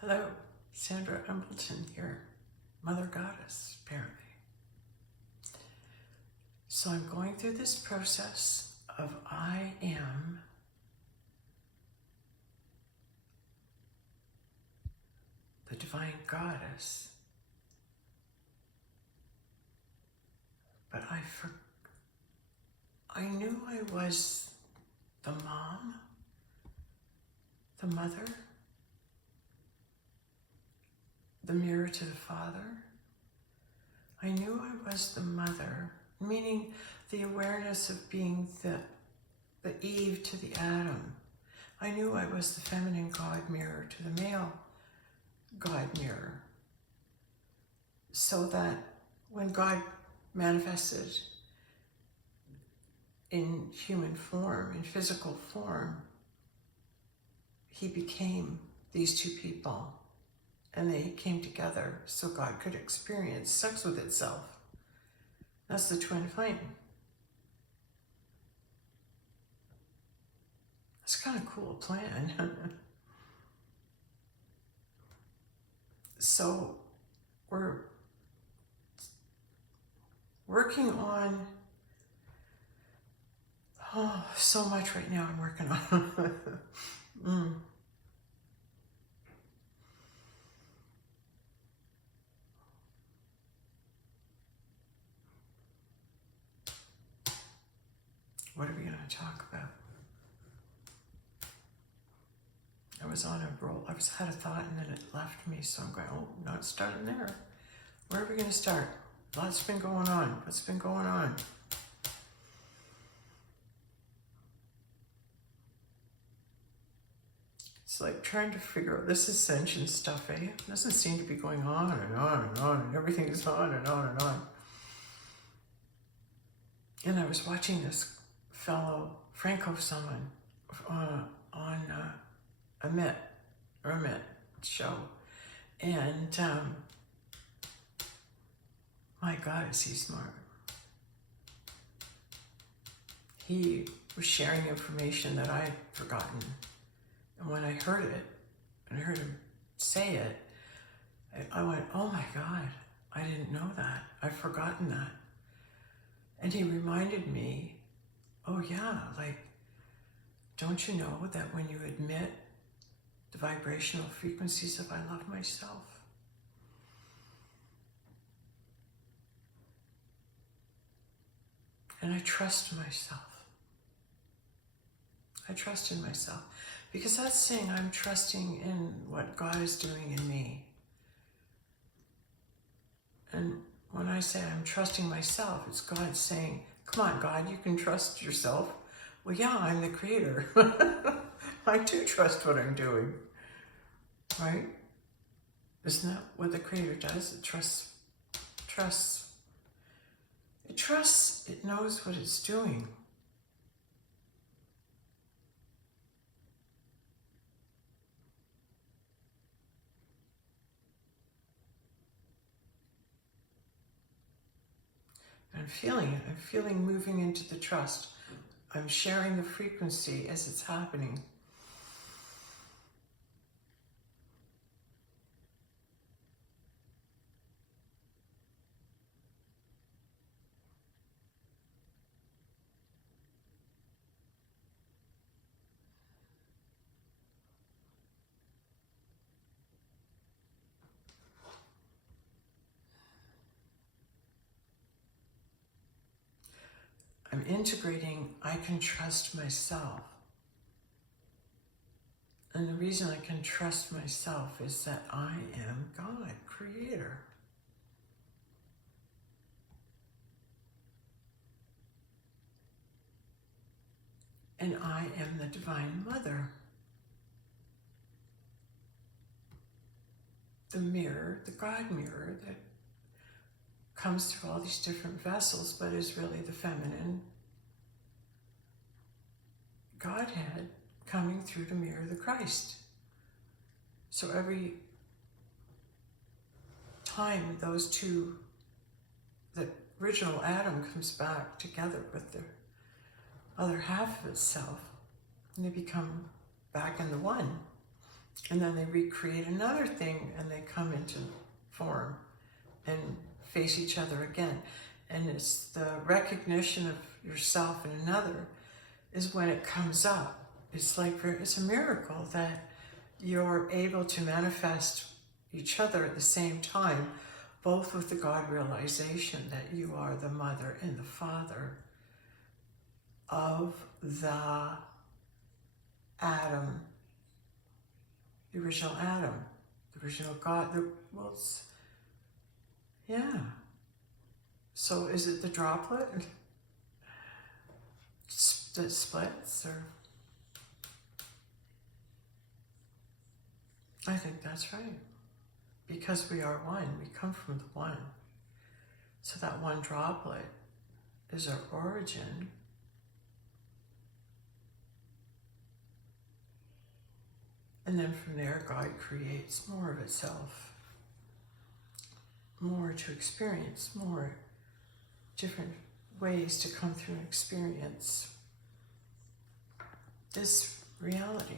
Hello, Sandra Embleton here, Mother Goddess, apparently. So I'm going through this process of I am the Divine Goddess, but I knew I was the mom, the mother, the mirror to the Father. I knew I was the mother, meaning the awareness of being the Eve to the Adam. I knew I was the feminine God mirror to the male God mirror. So that when God manifested in human form, in physical form, he became these two people. And they came together so God could experience sex with itself. That's the twin flame. It's kind of a cool plan. So we're working on so much right now I'm working on. What are we going to talk about? I was on a roll. I had a thought and then it left me. So I'm going, oh, not starting there. Where are we going to start? Lots been going on. What's been going on? It's like trying to figure out this ascension stuff, eh? It doesn't seem to be going on and on and on, and everything is on and on and on. And I was watching this fellow, Franco someone, on a Met show. And my God, is he smart. He was sharing information that I had forgotten. And when I heard it, and I heard him say it, I went, oh my God, I didn't know that. I've forgotten that. And he reminded me, oh yeah, like, don't you know that when you admit the vibrational frequencies of I love myself, and I trust myself. I trust in myself. Because that's saying I'm trusting in what God is doing in me. And when I say I'm trusting myself, it's God saying, come on, God, you can trust yourself. Well, yeah, I'm the creator. I do trust what I'm doing. Right? Isn't that what the creator does? It trusts. It trusts, it knows what it's doing. I'm feeling it. I'm feeling moving into the trust. I'm sharing the frequency as it's happening. I'm integrating, I can trust myself. And the reason I can trust myself is that I am God, creator. And I am the Divine Mother. The mirror, the God mirror that comes through all these different vessels, but is really the feminine Godhead coming through to mirror the Christ. So every time those two, the original Adam comes back together with the other half of itself, and they become back in the one. And then they recreate another thing and they come into form and face each other again. And it's the recognition of yourself in another is when it comes up. It's like, it's a miracle that you're able to manifest each other at the same time, both with the God realization that you are the mother and the father of the Adam, the original Adam, the original God. Yeah. So is it the droplet that splits, or? I think that's right. Because we are one, we come from the one. So that one droplet is our origin. And then from there, God creates more of itself, more to experience, more different ways to come through and experience this reality.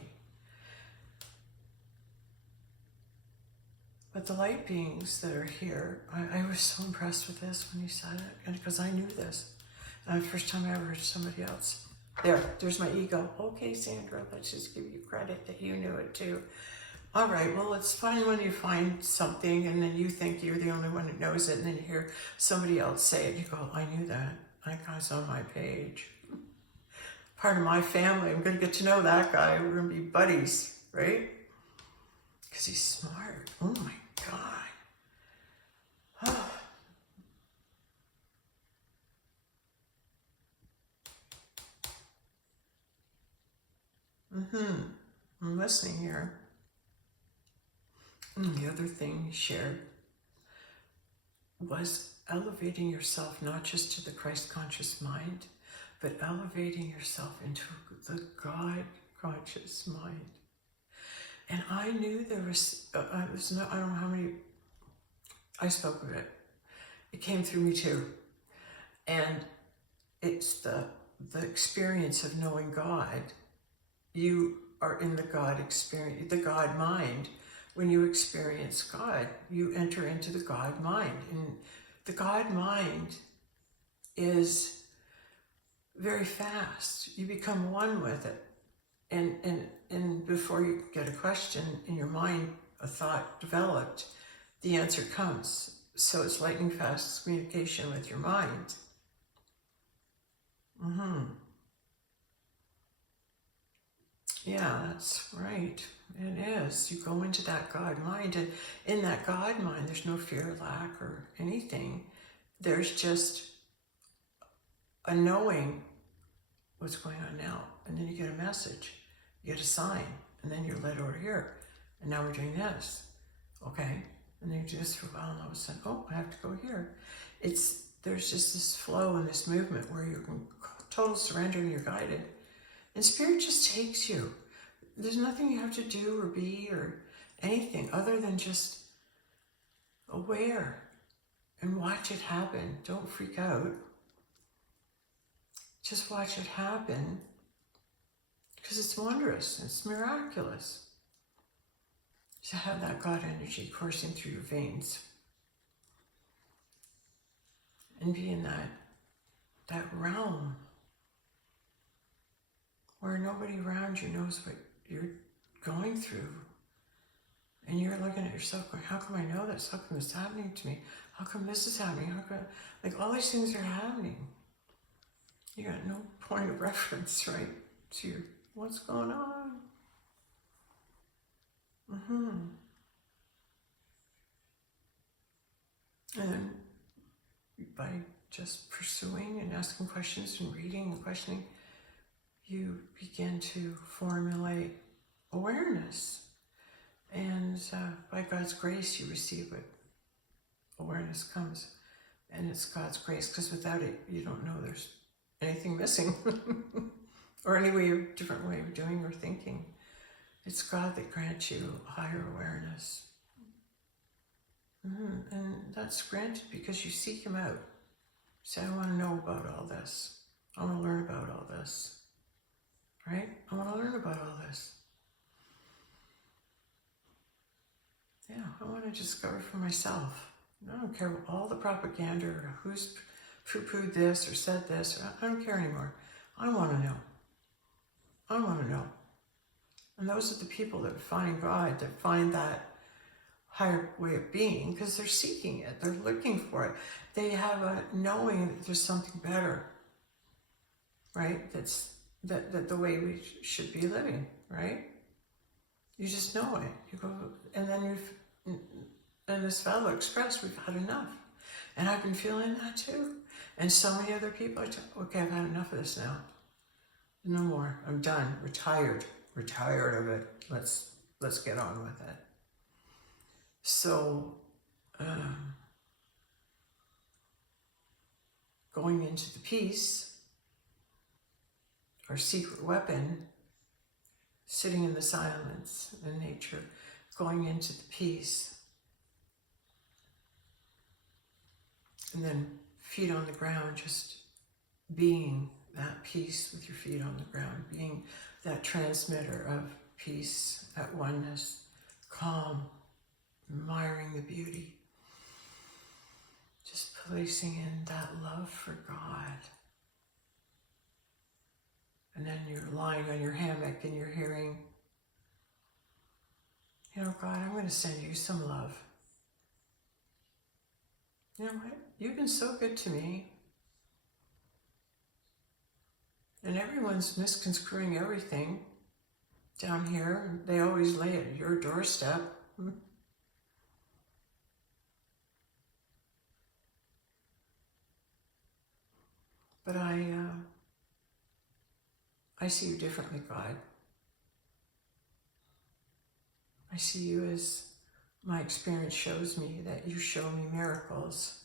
But the light beings that are here, I was so impressed with this when you said it, and because I knew this. The first time I ever heard somebody else. There's my ego. Okay, Sandra, let's just give you credit that you knew it too. All right, well, it's fine when you find something and then you think you're the only one that knows it, and then you hear somebody else say it, you go, I knew that. That guy's on my page. Part of my family. I'm going to get to know that guy. We're going to be buddies, right? Because he's smart. Oh my God. Oh. I'm listening here. And the other thing he shared was elevating yourself not just to the Christ conscious mind, but elevating yourself into the God conscious mind. And I knew there was, I don't know how many, I spoke of it. It came through me too. And it's the experience of knowing God. You are in the God experience, the God mind. When you experience God, you enter into the God mind. And the God mind is very fast. You become one with it. And before you get a question in your mind, a thought developed, the answer comes. So it's lightning fast communication with your mind. Yeah, that's right. It is. You go into that God mind, and in that God mind, there's no fear, lack, or anything. There's just a knowing what's going on now. And then you get a message, you get a sign, and then you're led over here. And now we're doing this. Okay. And then you do this for a while, and all of a sudden, oh, I have to go here. There's just this flow and this movement where you're in total surrender and you're guided. And Spirit just takes you. There's nothing you have to do or be or anything other than just aware and watch it happen. Don't freak out. Just watch it happen because it's wondrous. It's miraculous to have that God energy coursing through your veins and be in that realm where nobody around you knows what you're going through. And you're looking at yourself going, how come I know this? How come this is happening to me? How come this is happening? How come, like, all these things are happening. You got no point of reference, right, to your, what's going on? And then by just pursuing and asking questions and reading and questioning, you begin to formulate awareness. And by God's grace, you receive it. Awareness comes. And it's God's grace, because without it, you don't know there's anything missing. Or any different way of doing or thinking. It's God that grants you higher awareness. And that's granted because you seek Him out. You say, I want to know about all this. I want to learn about all this. Right? I want to learn about all this. Yeah, I want to discover for myself. I don't care what all the propaganda or who's poo-pooed this or said this. I don't care anymore. I want to know. I want to know. And those are the people that find God, that find that higher way of being, because they're seeking it. They're looking for it. They have a knowing that there's something better, right? That the way we should be living, right? You just know it. You go, and then and this fellow expressed, we've had enough. And I've been feeling that too. And so many other people are, okay, I've had enough of this now. No more. I'm done. Retired. Retired of it. Let's get on with it. So, going into the peace, our secret weapon, sitting in the silence in nature, going into the peace, and then feet on the ground, just being that peace with your feet on the ground, being that transmitter of peace, at oneness, calm, admiring the beauty, just placing in that love for God. And then you're lying on your hammock and you're hearing, you know, God, I'm going to send you some love. You know what? You've been so good to me. And everyone's misconstruing everything down here. They always lay at your doorstep. But I see you differently, God. I see you as my experience shows me, that you show me miracles,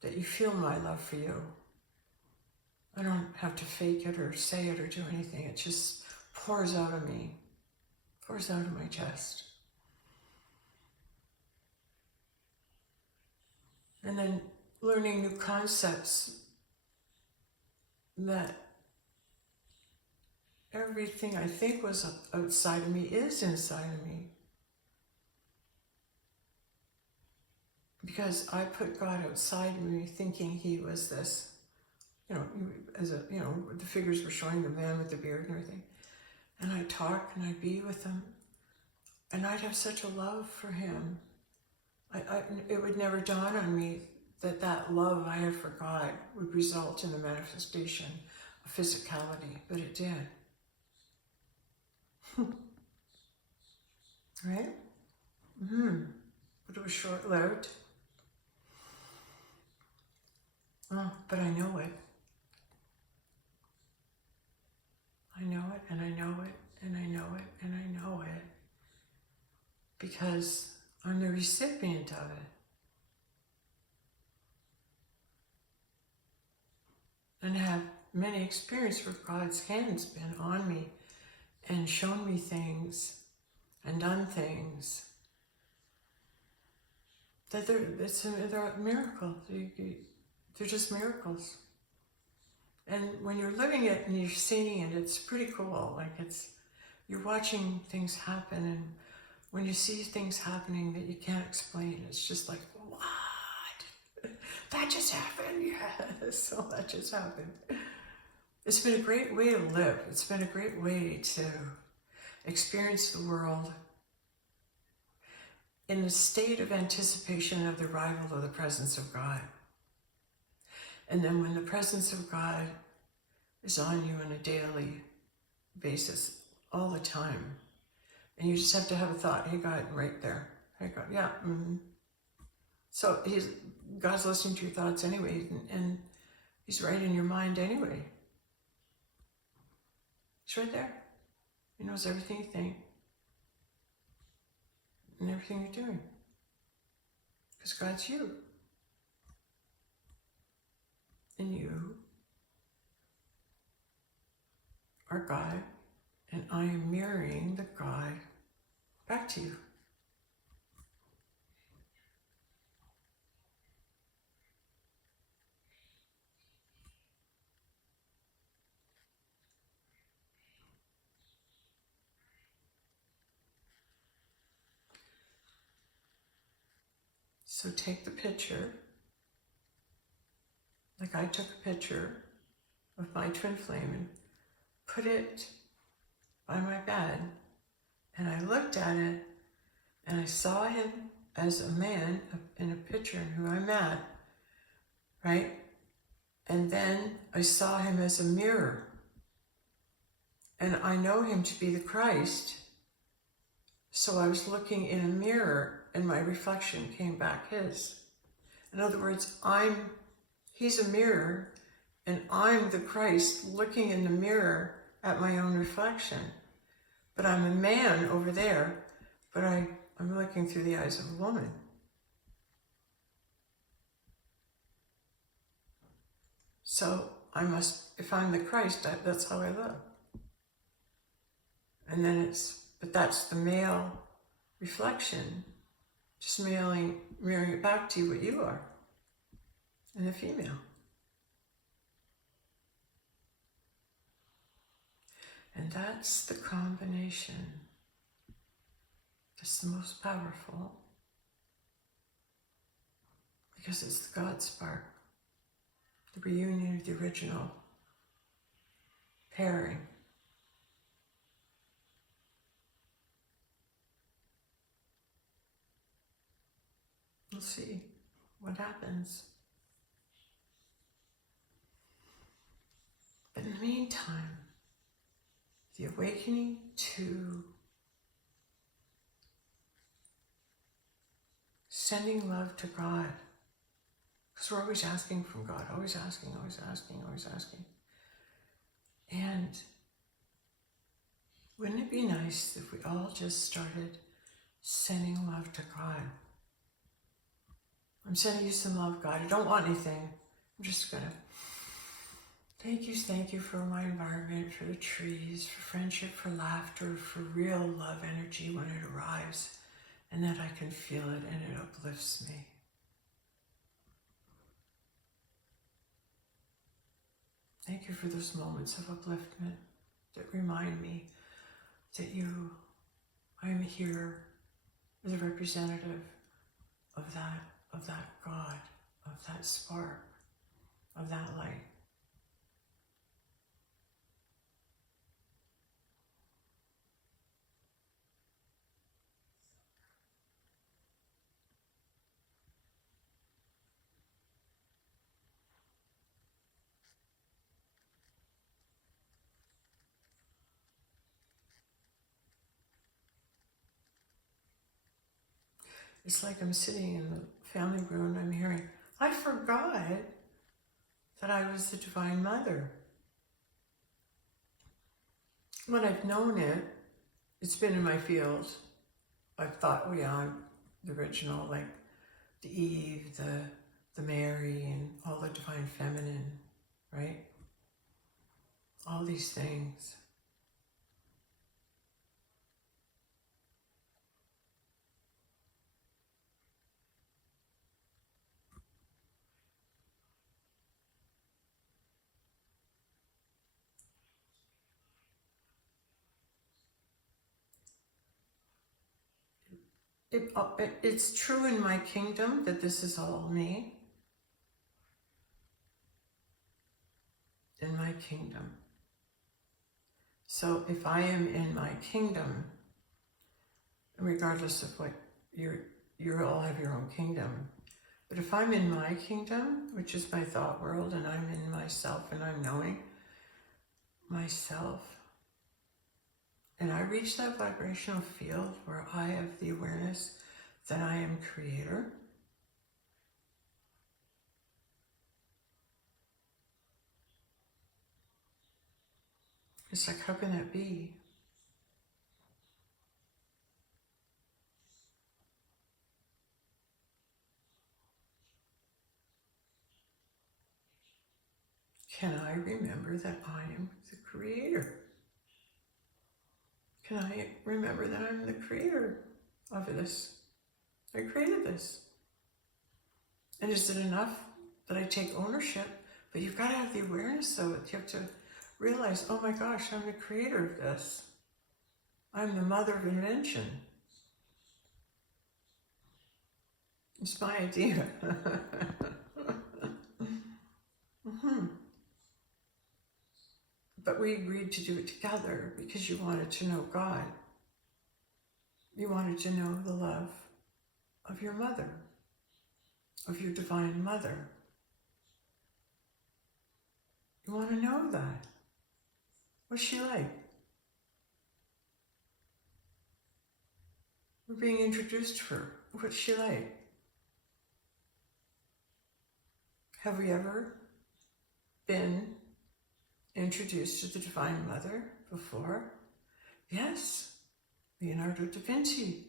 that you feel my love for you. I don't have to fake it or say it or do anything. It just pours out of me, pours out of my chest. And then learning new concepts, that everything I think was outside of me is inside of me. Because I put God outside of me thinking he was this, you know, the figures were showing the man with the beard and everything. And I'd talk and I'd be with him. And I'd have such a love for him. It would never dawn on me that love I had for God would result in the manifestation of physicality, but it did. Right? But it was short-lived. Oh, but I know it. I know it, and I know it, and I know it, and I know it. Because I'm the recipient of it. And have many experiences where God's hand's been on me and shown me things and done things. That they're miracles. They're just miracles. And when you're living it and you're seeing it, it's pretty cool. Like you're watching things happen, and when you see things happening that you can't explain, it's just like, what? That just happened? Yes, oh, that just happened. It's been a great way to live. It's been a great way to experience the world in a state of anticipation of the arrival of the presence of God. And then when the presence of God is on you on a daily basis, all the time, and you just have to have a thought, hey God, right there. Hey God, yeah. So God's listening to your thoughts anyway, and he's right in your mind anyway. He's right there. He knows everything you think and everything you're doing. Because God's you. And you are God, and I am mirroring the God back to you. So take the picture, like I took a picture of my twin flame and put it by my bed, and I looked at it and I saw him as a man in a picture who I met, right? And then I saw him as a mirror, and I know him to be the Christ. So I was looking in a mirror and my reflection came back his. In other words, he's a mirror and I'm the Christ looking in the mirror at my own reflection. But I'm a man over there, but I'm looking through the eyes of a woman. So if I'm the Christ, that's how I look. And then but that's the male reflection, just mirroring it back to you what you are, and the female. And that's the combination. That's the most powerful, because it's the God spark, the reunion of the original pairing. We'll see what happens. But in the meantime, the awakening to sending love to God, because we're always asking from God, always asking, always asking, always asking. And wouldn't it be nice if we all just started sending love to God? I'm sending you some love, God. I don't want anything. I'm just gonna thank you for my environment, for the trees, for friendship, for laughter, for real love energy when it arrives, and that I can feel it and it uplifts me. Thank you for those moments of upliftment that remind me that I'm here as a representative of that God, of that spark, of that light. It's like I'm sitting in the family room and I'm hearing, I forgot that I was the Divine Mother. When I've known it, it's been in my field. I've thought, I'm the original, like the Eve, the Mary, and all the Divine Feminine, right? All these things. It's true in my kingdom that this is all me. In my kingdom. So if I am in my kingdom, regardless of what you all have your own kingdom, but if I'm in my kingdom, which is my thought world, and I'm in myself and I'm knowing myself, and I reach that vibrational field where I have the awareness that I am creator, it's like, how can that be? Can I remember that I am the creator? Can I remember that I'm the creator of this? I created this. And is it enough that I take ownership? But you've got to have the awareness of it. You have to realize, oh my gosh, I'm the creator of this. I'm the mother of invention. It's my idea. But we agreed to do it together because you wanted to know God. You wanted to know the love of your mother, of your divine mother. You want to know that. What's she like? We're being introduced to her. What's she like? Have we ever been introduced to the Divine Mother before? Yes. Leonardo da Vinci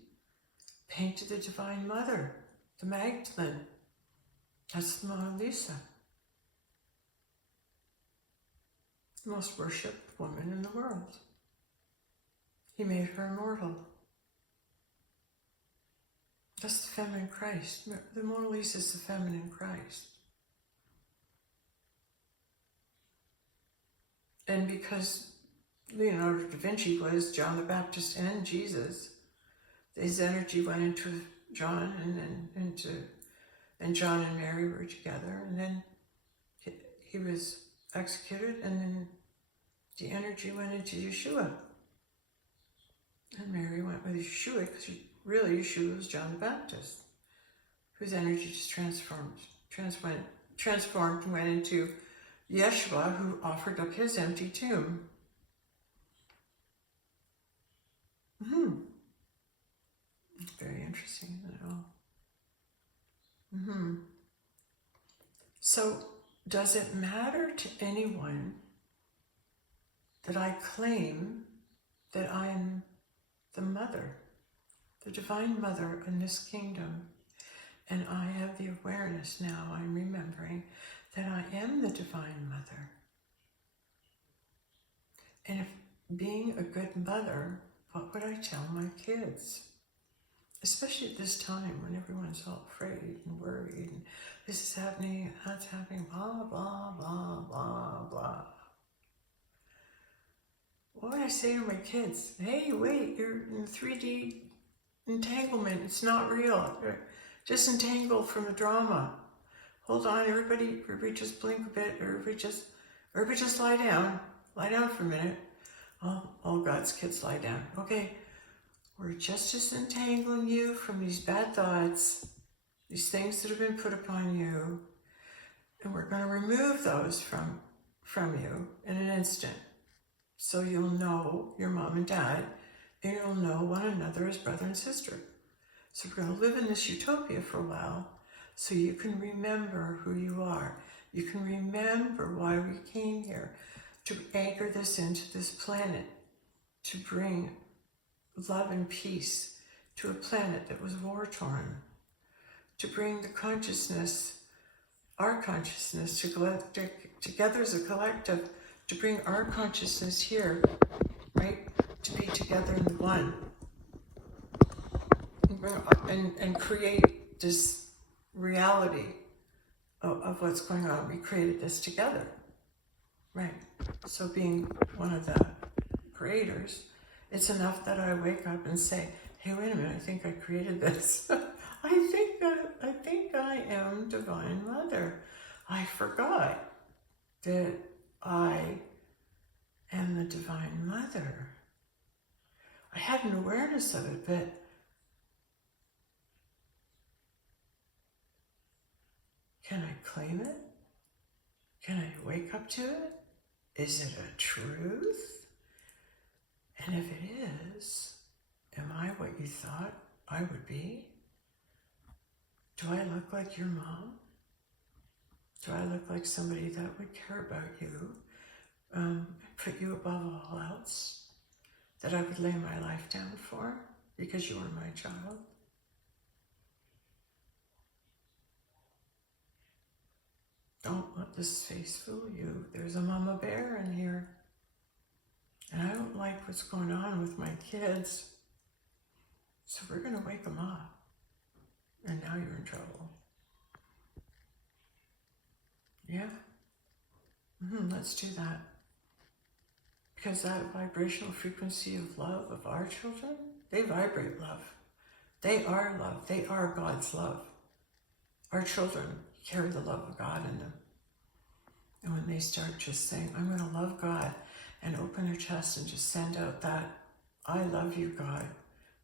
painted the Divine Mother, the Magdalene. That's the Mona Lisa. The most worshipped woman in the world. He made her immortal. That's the feminine Christ. The Mona Lisa is the feminine Christ. And because Leonardo da Vinci was John the Baptist and Jesus, his energy went into John, and John and Mary were together, and then he was executed, and then the energy went into Yeshua. And Mary went with Yeshua, because really Yeshua was John the Baptist, whose energy just transformed and went into Yeshua, who offered up his empty tomb. Very interesting, isn't it all? So, does it matter to anyone that I claim that I am the mother, the Divine Mother in this kingdom, and I have the awareness now, I'm remembering that I am the Divine Mother? And if being a good mother, what would I tell my kids? Especially at this time when everyone's all afraid and worried, and this is happening, that's happening, blah, blah, blah, blah, blah. What would I say to my kids? Hey, wait, you're in 3D entanglement. It's not real. Disentangle from the drama. Hold on, everybody just blink a bit. Everybody just lie down. Lie down for a minute. All God's kids lie down. Okay, we're just disentangling you from these bad thoughts, these things that have been put upon you, and we're going to remove those from you in an instant. So you'll know your mom and dad, and you'll know one another as brother and sister. So we're going to live in this utopia for a while, so you can remember who you are. You can remember why we came here, to anchor this into this planet, to bring love and peace to a planet that was war-torn, to bring the consciousness, our consciousness, together as a collective, to bring our consciousness here, right? To be together in the one. And create this reality of what's going on. We created this together, right? So being one of the creators, it's enough that I wake up and say, hey, wait a minute, I think I created this. I think I am Divine Mother. I forgot that I am the Divine Mother. I had an awareness of it, but can I claim it? Can I wake up to it? Is it a truth? And if it is, am I what you thought I would be? Do I look like your mom? Do I look like somebody that would care about you, put you above all else, that I would lay my life down for because you were my child? Don't let this face fool you. There's a mama bear in here. And I don't like what's going on with my kids. So we're going to wake them up. And now you're in trouble. Yeah. Let's do that. Because that vibrational frequency of love of our children, they vibrate love. They are love. They are God's love. Our children carry the love of God in them. And when they start just saying, I'm going to love God, and open their chest and just send out that, I love you, God.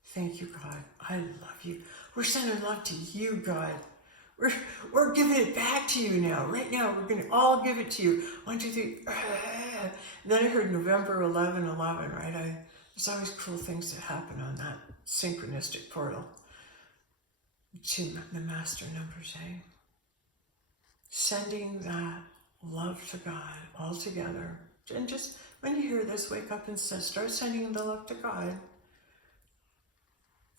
Thank you, God. I love you. We're sending love to you, God. We're giving it back to you now. Right now, we're going to all give it to you. 1, 2, 3. Then I heard November 11, right? There's always cool things that happen on that synchronistic portal to the master numbers, eh? Sending that love to God all together. And just when you hear this, wake up and start sending the love to God.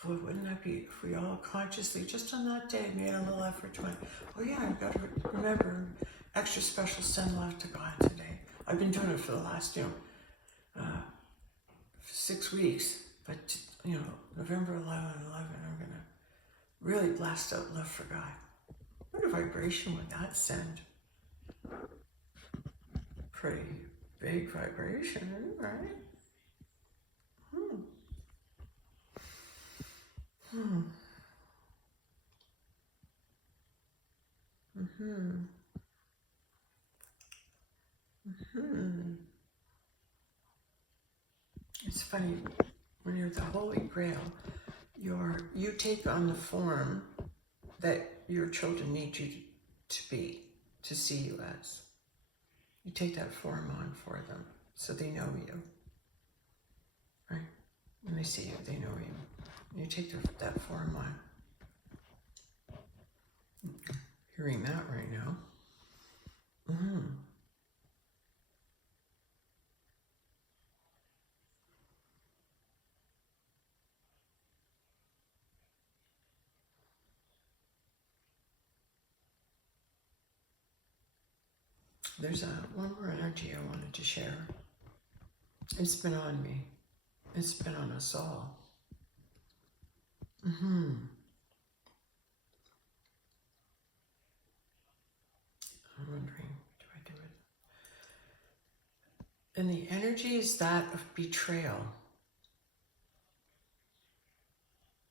Boy, wouldn't that be if we all consciously, just on that day, made a little effort to, oh yeah, I've got to remember, extra special send love to God today. I've been doing it for the last, 6 weeks, but, November 11, I'm going to really blast out love for God. What a vibration would that send? Pretty big vibration, right? It's funny, when you're the Holy Grail, you take on the form that your children need you to be, to see you as. You take that form on for them, so they know you, right? When they see you, they know you. You take that form on. Hearing that right now. There's one more energy I wanted to share. It's been on me. It's been on us all. I'm wondering, do I do it? And the energy is that of betrayal.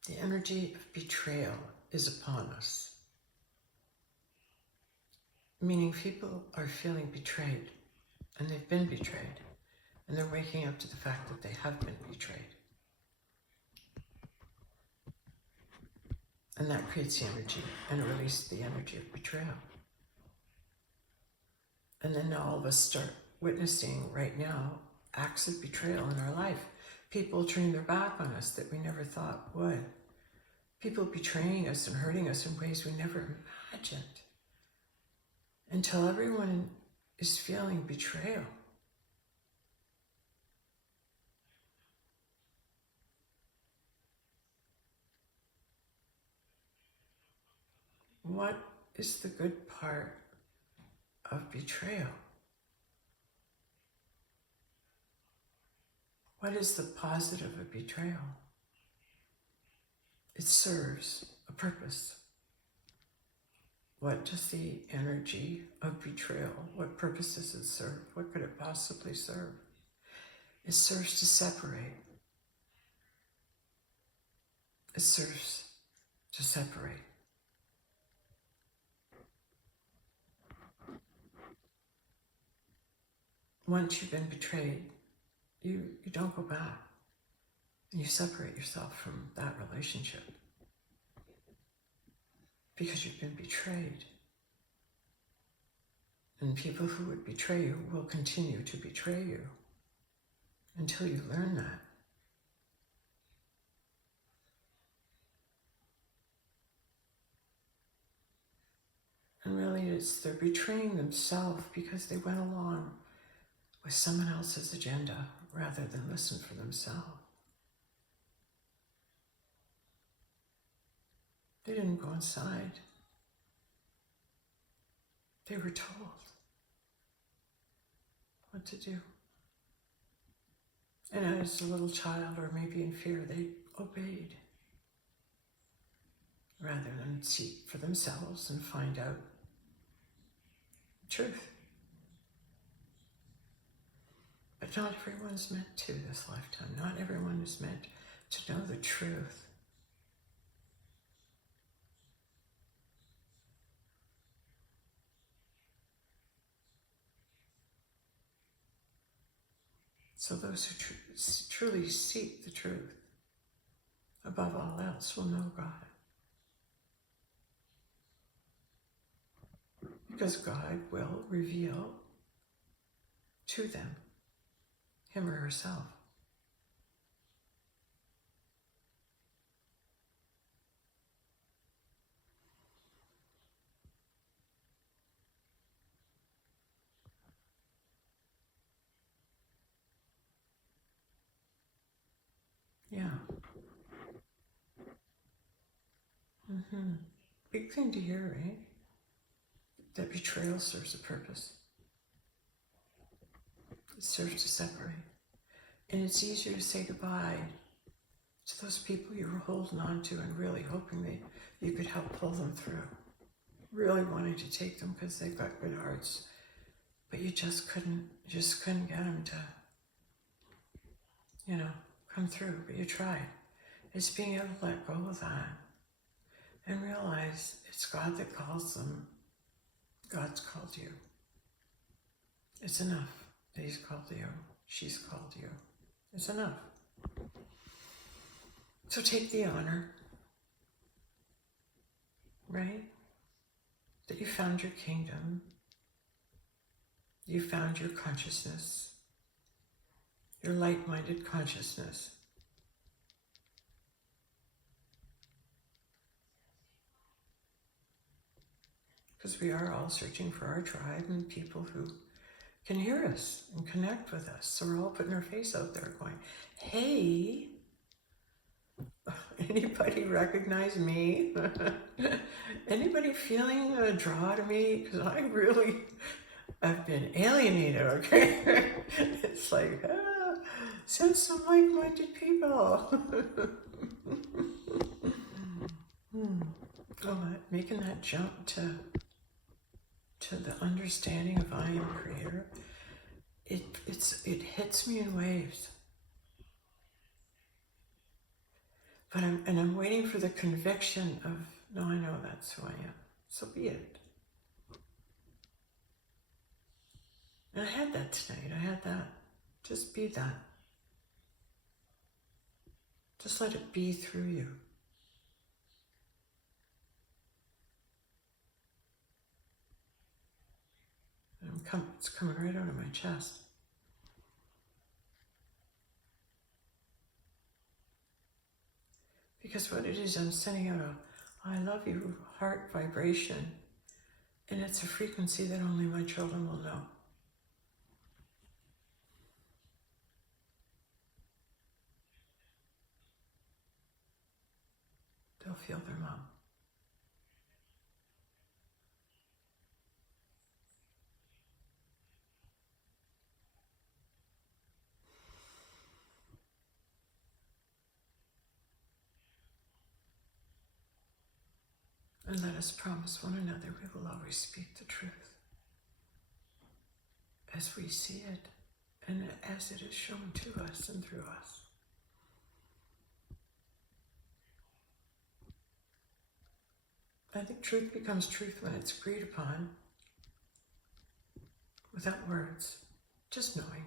The energy of betrayal is upon us. Meaning people are feeling betrayed, and they've been betrayed, and they're waking up to the fact that they have been betrayed. And that creates the energy, and it releases the energy of betrayal. And then now all of us start witnessing right now acts of betrayal in our life. People turning their back on us that we never thought would. People betraying us and hurting us in ways we never imagined. Until everyone is feeling betrayal. What is the good part of betrayal? What is the positive of betrayal? It serves a purpose. What does the energy of betrayal, what purpose does it serve? What could it possibly serve? It serves to separate. It serves to separate. Once you've been betrayed, you don't go back. You separate yourself from that relationship because you've been betrayed. And people who would betray you will continue to betray you until you learn that. And really they're betraying themselves because they went along with someone else's agenda rather than listen for themselves. They didn't go inside. They were told what to do. And as a little child, or maybe in fear, they obeyed rather than seek for themselves and find out truth. But not everyone's meant to this lifetime. Not everyone is meant to know the truth. So those who truly seek the truth above all else will know God. Because God will reveal to them him or herself. Yeah. Big thing to hear, right? That betrayal serves a purpose. It serves to separate. And it's easier to say goodbye to those people you were holding on to and really hoping that you could help pull them through. Really wanting to take them because they've got good hearts. But you just couldn't get them to, come through. But you tried. It's being able to let go of that and realize it's God that calls them. God's called you. It's enough that he's called you. She's called you. It's enough. So take the honor, right? That you found your kingdom. You found your consciousness, your light-minded consciousness. Because we are all searching for our tribe and people who can hear us and connect with us. So we're all putting our face out there going, hey, anybody recognize me? Anybody feeling a draw to me? Because I've been alienated, okay? It's like, send some like-minded people. Making that jump to the understanding of I am creator, it hits me in waves. But I'm waiting for the conviction of, no, I know that's who I am. So be it. And I had that tonight. I had that. Just be that. Just let it be through you. And it's coming right out of my chest. Because what it is, I'm sending out a I love you heart vibration. And it's a frequency that only my children will know. They'll feel their mom. And let us promise one another we will always speak the truth as we see it and as it is shown to us and through us. I think truth becomes truth when it's agreed upon without words, just knowing.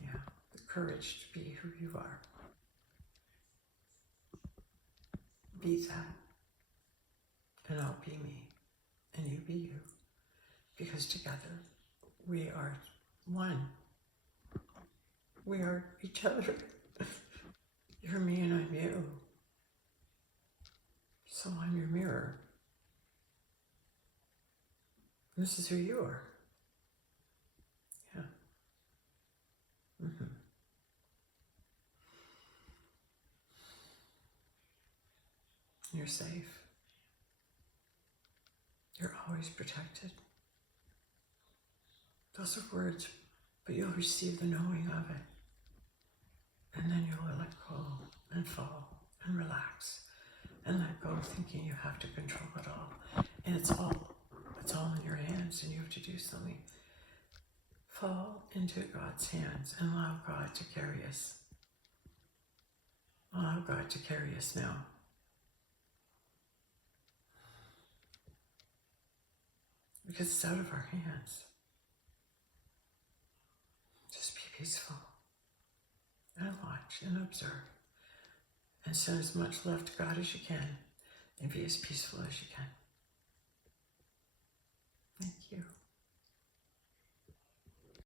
Yeah, the courage to be who you are. Be that, and I'll be me, and you be you. Because together, we are one. We are each other. You're me and I'm you. So I'm your mirror. And this is who you are. Yeah. You're safe. You're always protected. Those are words, but you'll receive the knowing of it. And then you'll let go and fall and relax and let go thinking you have to control it all. And it's all in your hands and you have to do something fall into God's hands and allow God to carry us. Allow God to carry us now. Because it's out of our hands. Just be peaceful and watch and observe. And send as much love to God as you can and be as peaceful as you can. Thank you.